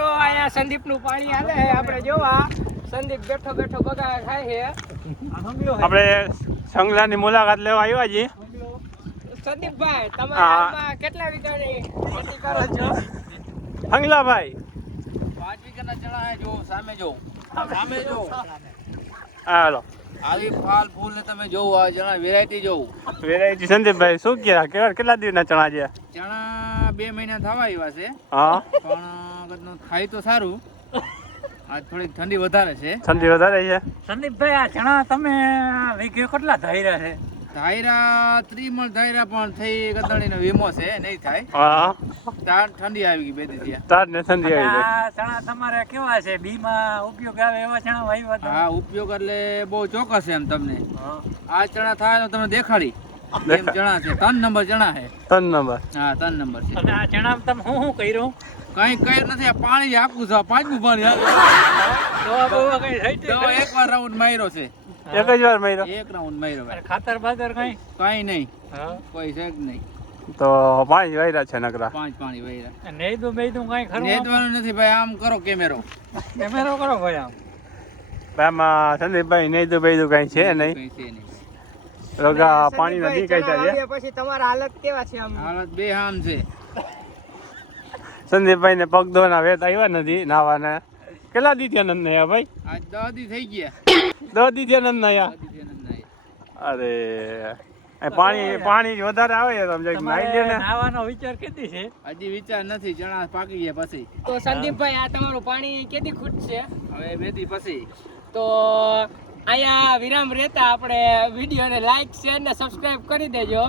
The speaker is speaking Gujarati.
મિત્રો અહીંયા સંદીપ નું પાણી હાલે છે આપણે જોવા સંદીપ બેઠો બેઠો બગા ખાય છે આપણે સંગલાની મુલાકાત લેવા આવ્યા છીએ સંદીપભાઈ તમે આમાં કેટલા વીઘાની ખેતી કરો છો સંગલાભાઈ 5 વીઘાના ચણા હે જો સામે જો હાલો આવી ફાલ ફૂલ ને તમે જોવો આ ચણા વેરાયટી જોવો વેરાયટી સંદીપભાઈ શું કહેવા કેટલા દિવસના ચણા છે ચણા 2 મહિના થવા આવ્યા છે હા પણ થાય તો સારું આજ થોડીક ઠંડી વધારે છે ઠંડી વધારે છે સંદીપભાઈ આ ચણા તમે વીઘે કેટલા ધાર્યા છે ધાયરા 30 મણ ધાયરા પણ થઈ ગદડીનો વીમો છે નહીં થાય હા તાર ઠંડી આવી ગઈ બે દી તાર ને ઠંડી આવી ગઈ આ ચણા તમારે કેવા છે બીમાં ઉપયોગ આવે એવા ચણા વાવ્યા હતા હા ઉપયોગ એટલે બહુ ચોક્કસ છે એમ તમને આ ચણા થાય તો તમને દેખાડી એમ ચણા છે 3 નંબર ચણા છે 3 નંબર હા 3 નંબર છે અને આ ચણા તમે શું કર્યું કઈ કઈ નથી આ પાણી આપું છું પાંચમું પાણી દવા બવા કઈ થઈ દવા એકવાર રાઉન્ડ માર્યો છે એક જ વાર માર્યો એક રાઉન્ડ માર્યો ભાઈ ખાતર બાતર કઈ કઈ નહીં કોઈ છે જ નહીં તો પાણી વાયરા છે નકરા 5 પાણી વૈરા નેદું બેદું કઈ ખરું નેદવાનું નથી ભાઈ આમ કરો કેમેરો કેમેરો કરો ભાઈ આમ આમાં સંદીપભાઈ નહીં તો કઈ છે નહીં કઈ છે નહીં રોગા પાણી નથી કઈ થાય પછી તમારા હાલત કેવા છે આમ હાલત બે આમ છે સંદીપભાઈ ને પગ ધોવાના વેત આવ્યા નથી નાવાના કેટલા દી થયા નંદ નયા ભાઈ આજ 10 દી થઈ ગયા 10 દી થયા નંદ નયા 10 દી થયા નહીં. અરે પાણી વધારે આવે છે સમજો નાઈ લે ને નાવાનો વિચાર કેતી છે હજી વિચાર નથી ચણા પાકી ગયા પછી તો સંદીપભાઈ આ તમારું પાણી કેદી ખૂટશે હવે બે દી પછી તો અહીંયા વિરામ રહેતા આપણે વિડીયોને લાઈક શેર ને સબસ્ક્રાઇબ કરી દેજો